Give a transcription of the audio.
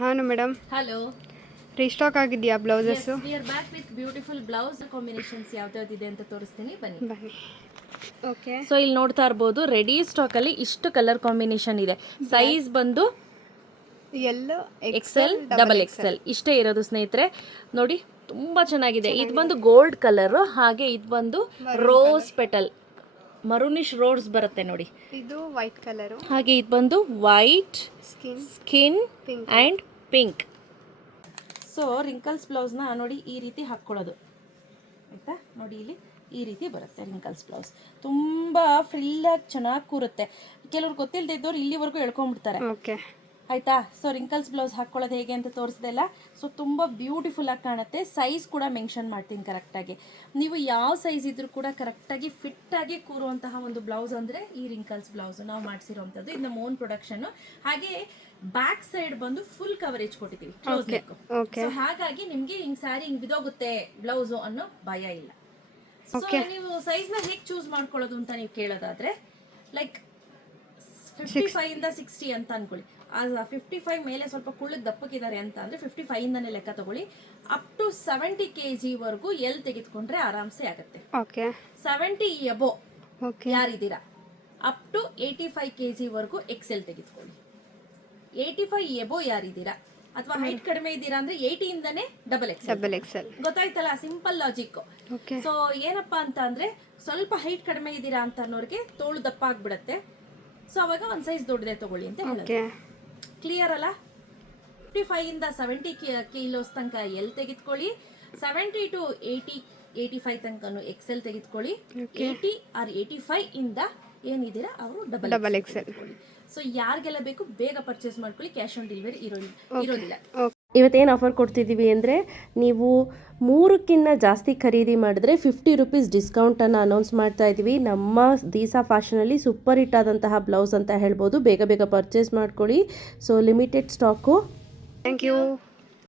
ಹಾಂ madam, hello, restock ಆಗಿದೆಯಾ ಬ್ಲೌಸಸ್ಸು? We are back with beautiful blouse combinations ಯಾವ್ದಾವ್ದಿದೆ ಅಂತ ತೋರಿಸ್ತೀನಿ, ಬನ್ನಿ. ಓಕೆ. ಸೊ ಇಲ್ಲಿ ನೋಡ್ತಾ ಇರ್ಬೋದು, ರೆಡಿ ಸ್ಟಾಕಲ್ಲಿ ಇಷ್ಟು ಕಲರ್ ಕಾಂಬಿನೇಷನ್ ಇದೆ. ಸೈಜ್ ಬಂದು ಎಲ್ಲೋ ಎಕ್ಸೆಲ್, ಡಬಲ್ ಎಕ್ಸೆಲ್ ಇಷ್ಟೇ ಇರೋದು ಸ್ನೇಹಿತರೆ. ನೋಡಿ ತುಂಬ ಚೆನ್ನಾಗಿದೆ. ಇದು ಬಂದು ಗೋಲ್ಡ್ ಕಲರ್, ಹಾಗೆ ಇದು ಬಂದು ರೋಸ್ ಪೆಟಲ್, ಮರೂನಿಶ್ ರೋಸ್ ಬರುತ್ತೆ ನೋಡಿ. ಇದು ವೈಟ್ ಕಲರು, ಹಾಗೆ ಇದು ಬಂದು white skin Pink. And pink. So wrinkles ಬ್ಲೌಸ್ನ ನೋಡಿ ಈ ರೀತಿ ಹಾಕ್ಕೊಳ್ಳೋದು, ಆಯಿತಾ? ನೋಡಿ ಇಲ್ಲಿ ಈ ರೀತಿ ಬರುತ್ತೆ ರಿಂಕಲ್ಸ್ ಬ್ಲೌಸ್. ತುಂಬ ಫ್ರಿಲ್ಲಾಗಿ ಚೆನ್ನಾಗಿ ಕೂರುತ್ತೆ. ಕೆಲವ್ರು ಗೊತ್ತಿಲ್ಲದೆ ಇದ್ದವ್ರು ಇಲ್ಲಿವರೆಗೂ ಎಳ್ಕೊಂಡ್ಬಿಡ್ತಾರೆ, ಓಕೆ ಆಯಿತಾ? ಸೊ ರಿಂಕಲ್ಸ್ ಬ್ಲೌಸ್ ಹಾಕ್ಕೊಳ್ಳೋದು ಹೇಗೆ ಅಂತ ತೋರಿಸ್ದೆ ಅಲ್ಲ. ಸೊ ತುಂಬ ಬ್ಯೂಟಿಫುಲ್ಲಾಗಿ ಕಾಣುತ್ತೆ. ಸೈಜ್ ಕೂಡ ಮೆನ್ಷನ್ ಮಾಡ್ತೀನಿ ಕರೆಕ್ಟಾಗಿ. ನೀವು ಯಾವ ಸೈಜ್ ಇದ್ರೂ ಕೂಡ ಕರೆಕ್ಟಾಗಿ ಫಿಟ್ಟಾಗಿ ಕೂರುವಂತಹ ಒಂದು ಬ್ಲೌಸ್ ಅಂದರೆ ಈ ರಿಂಕಲ್ಸ್ ಬ್ಲೌಸ್ ನಾವು ಮಾಡಿಸಿರೋವಂಥದ್ದು. ಇದು ನಮ್ಮ ಓನ್ ಪ್ರೊಡಕ್ಷನು. ಹಾಗೆ ಬ್ಯಾಕ್ ಸೈಡ್ ಬಂದು ಫುಲ್ ಕವರೇಜ್ ಕೊಟ್ಟಿದ್ದೀವಿ, ಕ್ಲೋಸ್ ನೆಕ್. ಸೊ ಹಾಗಾಗಿ ನಿಮಗೆ ಹಿಂಗೆ ಸ್ಯಾರಿ ಹಿಂಗೆ ಬಿದೋಗುತ್ತೆ ಬ್ಲೌಸು ಅನ್ನೋ ಭಯ ಇಲ್ಲ. ಸೊ ನೀವು ಸೈಜ್ನ ಹೇಗೆ ಚೂಸ್ ಮಾಡ್ಕೊಳ್ಳೋದು ಅಂತ ನೀವು ಕೇಳೋದಾದ್ರೆ, ಲೈಕ್ 55 ಇಂದ 60 ಅಂತ ಅನ್ಕೊಳ್ಳಿ. 55 ಮೇಲೆ ಸ್ವಲ್ಪ ಕುಳ್ಳಗೆ ದಪ್ಪಕ್ಕಿದ್ದಾರೆ ಅಂತ ಅಂದರೆ 55 ಇಂದನೇ ಲೆಕ್ಕ ತಗೊಳ್ಳಿ. ಅಪ್ ಟು 70 kg ವರೆಗೂ ಎಲ್ ತೆಗೆದುಕೊಂಡ್ರೆ ಆರಾಮ್ಸೆ ಆಗುತ್ತೆ. ಓಕೆ. 70 ಎಬೋ ಓಕೆ ಯಾರಿದ್ದೀರಾ, ಅಪ್ ಟು 85 kg ವರೆಗೂ ಎಕ್ಸೆಲ್ ತೆಗೆದುಕೊಳ್ಳಿ. 85 ಎಬೋ ಯಾರಿದ್ದೀರಾ ಅಥವಾ ಹೈಟ್ ಕಡಿಮೆ ಇದ್ದೀರಾ ಅಂದ್ರೆ 80 ಇಂದನೇ ಡಬಲ್ ಎಕ್ಸೆಲ್. ಗೊತ್ತಾಯ್ತಲ್ಲ, ಸಿಂಪಲ್ ಲಾಜಿಕ್. ಸೊ ಏನಪ್ಪಾ ಅಂತ ಅಂದ್ರೆ, ಸ್ವಲ್ಪ ಹೈಟ್ ಕಡಿಮೆ ಇದ್ದೀರಾ ಅಂತ ಅನ್ನೋರಿಗೆ ತೋಳು ದಪ್ಪ ಆಗ್ಬಿಡತ್ತೆ. ಸೊ ಅವಾಗ ಒಂದು ಸೈಜ್ ದೊಡ್ಡದೇ ತಗೊಳ್ಳಿ ಅಂತ ಹೇಳೋದು. ಕ್ಲಿಯರ್ ಅಲ್ಲ? 55 ಇಂದ 70 ಕಿಲೋಸ್ ತನಕ ಎಲ್ ತೆಗೆದುಕೊಳ್ಳಿ. 70 to 85 ತನಕ ಎಕ್ಸೆಲ್ ತೆಗೆದುಕೊಳ್ಳಿ. 80 or 85 ಇಂದ ಏನಿದ್ದೀರಾ ಅವರು ಡಬಲ್ ಎಕ್ಸೆಲ್. ಸೊ ಯಾರಿಗೆಲ್ಲ ಬೇಕು ಬೇಗ ಪರ್ಚೇಸ್ ಮಾಡ್ಕೊಳ್ಳಿ, ಕ್ಯಾಶ್ ಆನ್ ಡೆಲಿವರಿ ಇರೋದಿಲ್ಲ. ಇವತ್ತೇನು ಆಫರ್ ಕೊಡ್ತಿದ್ದೀವಿ ಅಂದರೆ, ನೀವು 3ಕ್ಕಿಂತ ಜಾಸ್ತಿ ಖರೀದಿ ಮಾಡಿದ್ರೆ 50 ರುಪೀಸ್ ಡಿಸ್ಕೌಂಟನ್ನು ಅನೌನ್ಸ್ ಮಾಡ್ತಾ ಇದ್ದೀವಿ. ನಮ್ಮ ದೀಸಾ ಫ್ಯಾಷನಲ್ಲಿ ಸೂಪರ್ ಹಿಟ್ ಆದಂತಹ ಬ್ಲೌಸ್ ಅಂತ ಹೇಳ್ಬೋದು. ಬೇಗ ಬೇಗ ಪರ್ಚೇಸ್ ಮಾಡ್ಕೊಳ್ಳಿ. So limited stock. Thank you.